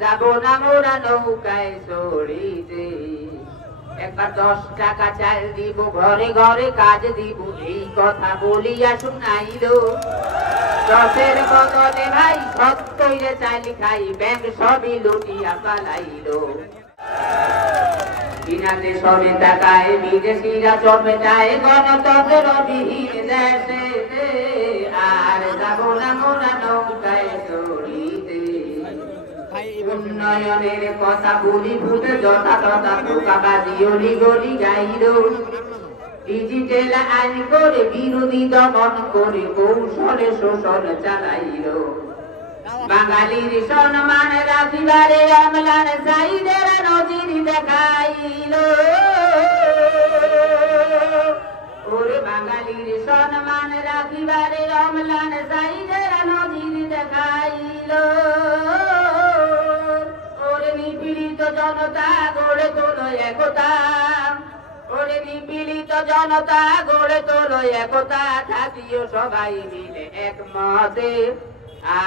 যাব না মোরা নৌকায় চড়িতে। একবার 10 টাকা চাল দিব, ঘরে ঘরে কাজ দিব, এই কথা বলিয়া শুনাইল। 10-এর বদলে ভাই সত্যই রে চাল খাই, ব্যাংক সবই লুটিয়া পালাইল। বিনাতে সবে টাকায় বিদেশিরা চমেটায় গণতন্ত্র বিহীন দেশে। আর যাব না মোরা নৌকায় চড়িতে। উন্নয়নের কথা বলি ভূতে যথা তথা ধোঁকাবাজি অলি গলি গাইল। ডিজিটাল আইন করে বিরোধী দমন করে কৌশলে শোষণ চালাইল। বাঙালির সম্মান রাখিবারে অম্লান সাইদের নজির দেখাইল। ওরে বাঙালির সম্মান রাখিবারে অম্লান সাইদের নজির দেখাইল। ওরে নিপীড়িত জনতা গড়ে তোলো একতা, ওরে নিপীড়িত জনতা গড়ে তোলো একতা, থাকিও সবাই মিলে একমতে।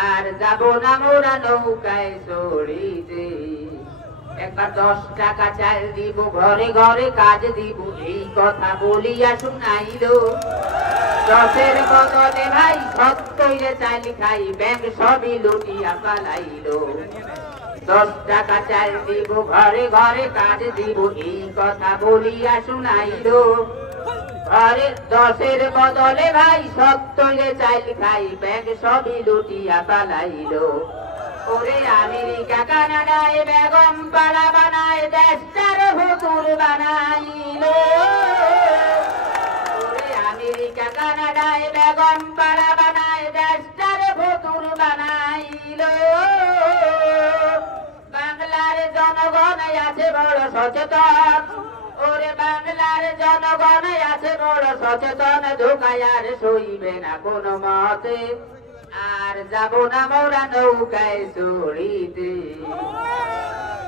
আর যাব না মোরা নৌকায় চড়িতে। একবার 10 টাকা চাল দিব, ঘরে ঘরে কাজ দিব, এই কথা বলিয়া শুনাইল। 10-এর বদলে ভাই সত্যই রে চাল খাই, ব্যাংক সবই লুটিয়া পালাইল। 10 টাকা চাল দিব, ঘরে ঘরে কাজ দিব, এই কথা বলিয়া শুনাইল। আরে 10-এর বদলে ভাই সত্যই রে চাল খাই, ব্যাংক সবই লুটিয়া পালাইল। ওরে আমেরিকা কানাডায় বেগম পাড়া বানায়, দেশটার হুতুর বানাইল। ওরে আমেরিকা কানাডায় বেগম পাড়া বানায়, দেশটার হুতুর বানাইল। বাংলার জনগণ আছে বড় সচেতন, ওরে বাংলার জনগণ আছে বড় সচেতন, ধোকায় আর সইবে না কোনো মতে। আর যাব না মোরা নৌকায় চড়িতে।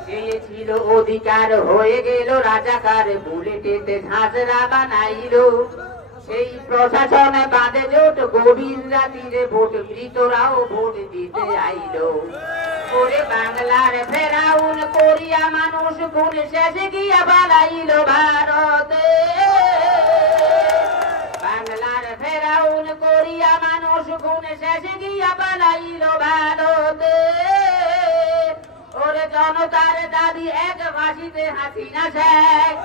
চেয়েছিল অধিকার হয়ে গেল রাজাকার, বুলেটেতে ঝাঁঝরা বানাইল। সেই প্রশাসন বাঁধে জোট, গভীর রাতিরে ভোট, মৃতরাও ভোট দিতে আইল। ওরে বাংলার ফেরাউন করিয়া মানুষ খুন, শেষে গিয়া বানাইল ভারতে। বাংলার ফেরাউন করিয়া মানুষ খুন, শেষে গিয়া বানাইল ভারতে। ওরে জনতার দাবি এক ফাঁসিতে হাসিনা শেখ,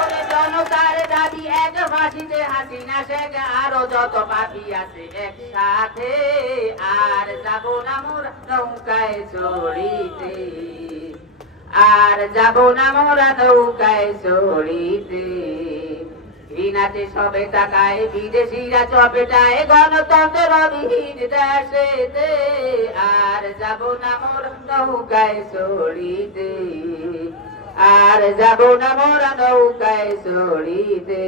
ওরে জনতার দাবি এক ফাঁসিতে হাসিনা শেখ, আরো যত পাপি আছে একসাথে। আর যাব না মোরা নৌকায় চড়িতে। আর যাব না মোরা নৌকায় চড়িতে। ঘৃণাতে সবে তাকায় বিদেশিরা চপেটায় গণতন্ত্র বিহীন দেশেতে। আর যাব না মোরা নৌকায় চড়িতে। আর যাব না মোরা নৌকায় চড়িতে।